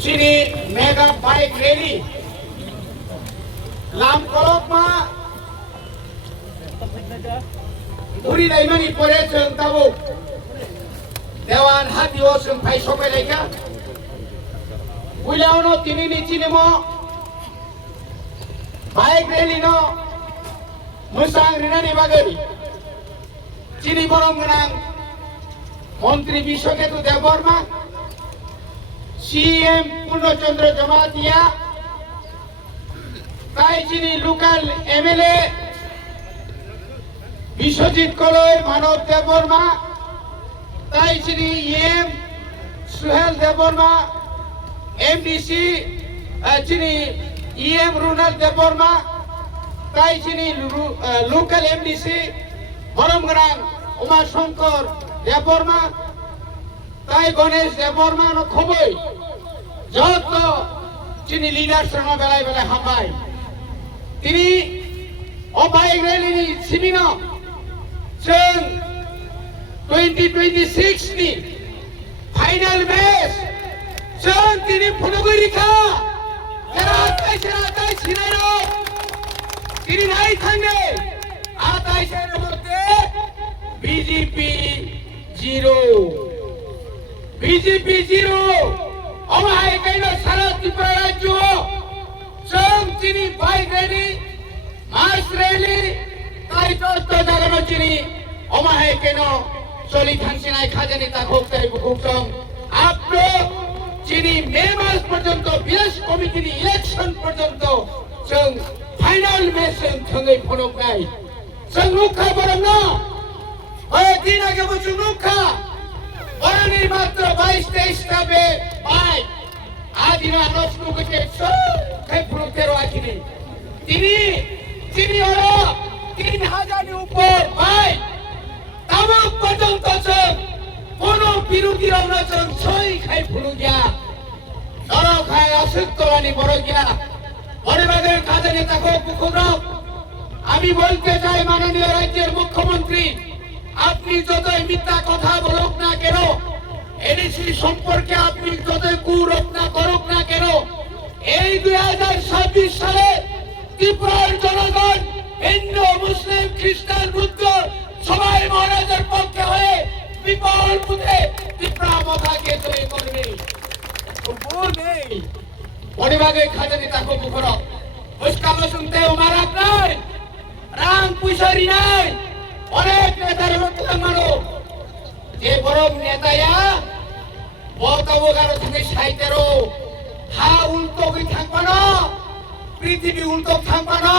Sini mega bike rally lam kolok ma uri daimani pore jeng tabu dewan hati o seng pai sopai laika uliao no tini ni chini mo bike rally no musang rinani bagari chini borong menang Menteri Biswaketu Deborma CM Purnochandra Jamatia তাই যিনি local MLA Biswajit কলই মানব দেববর্মা তাই যিনি M Suhel Debbarma MDC যিনি M রুনাল Debbarma তাই যিনি local MDC বরমগ্রাম Umashankar Debbarma তাই গণেশ দেববর্মা খবই যত যিনি লিডার সঙ্গে বেলায় বেলায় হামায় তিনি অবাইক রেলিনি সিমিনো जों 2026 नि फाइनल मैच जों दिनै फुनुगुरिखा जेराथाय सिनायनो दिनै नाय थांनो आथाय सेर मध्य बीजेपी 0 अमाय कैनो सारा त्रिपुरा राज्य जों दिनै बाइक रेली मार्च रेली তাই তো জাগানো চিনি অমাহে কেন চলি থাংছিনাই খাজানি তা খোকতাই বুকুকসং আপনি চিনি মে মাস পর্যন্ত বিএস কমিটিনি ইলেকশন পর্যন্ত जों ফাইনাল ম্যাচ जों থঙ্গै ফনক নাই जों রুখা বরং না ওই দিন আগে বছর রুখা বরনি মাত্র 22-23 টা বে বাই আদিনা নষ্ট করতে সব খাই প্রতেরো আছিনি তিনি ওরা 3000 উপর ভাই তামাক পর্যন্ত কোন বিরোধী অন্যজন সই খাই ফুলু গিয়া দর খাই অসুস্থরানি বড় গিয়া পরিবারের কাজে নেতা কুকুরক আমি বলতে চাই মাননীয় রাজ্যের মুখ্যমন্ত্রী আপনি যতই মিথ্যা কথা বলুক না কেন এনএসি সম্পর্কে আপনি যতই কুরচনা করুক না কেন এই 2026 সালে ত্রিপুরার জনগণ হিন্দু মুসলিম খ্রিস্টান বুদ্ধ সবাই মহারাজের পক্ষে হয়ে বিপুল বুথে ত্রিপুরা মাতাকে জয় করবে নেই পরিবাগে খাজানি তাকো বুখরো মুস্কামো শুনতে উমারাক নাই রাং পুইসারি নাই অনেক নেতার হতলা মানো যে বড় নেতায়া বতাবো গারো থেকে সাইতেরো হা উল্টো কি থাকবা না পৃথিবী উল্টো থাকবা না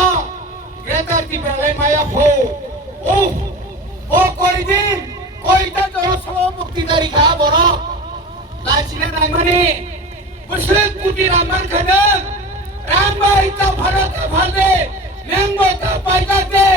গ্রেটার কি বেলায় মায়া হো ও কয়দিন কয়টা জনসভা মুক্তিদারি খা বড় লাচিলে নাই মানে মুসলিম কুটি রামান খান রামবাই তা ভারতে ভালে মেঙ্গো তা পাইকাতে